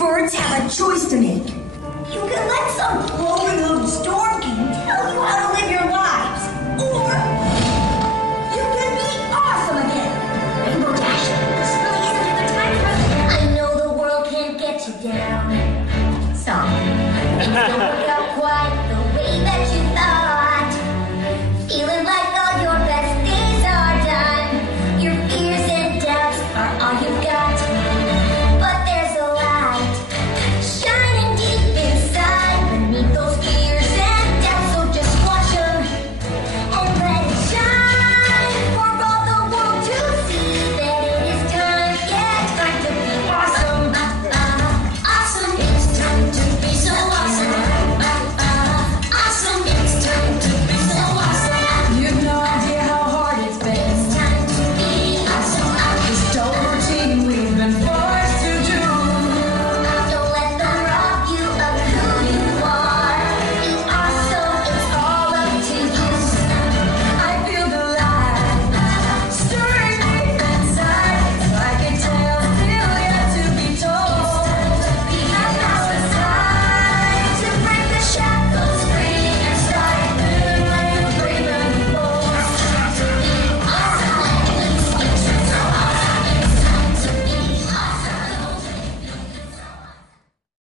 birds have a choice to make. You can let some glowing storm king tell you how to live your lives. Or you can be awesome again. Rainbow Dash, this really isn't a good time for us. I know the world can't get you down. Sorry. Things don't work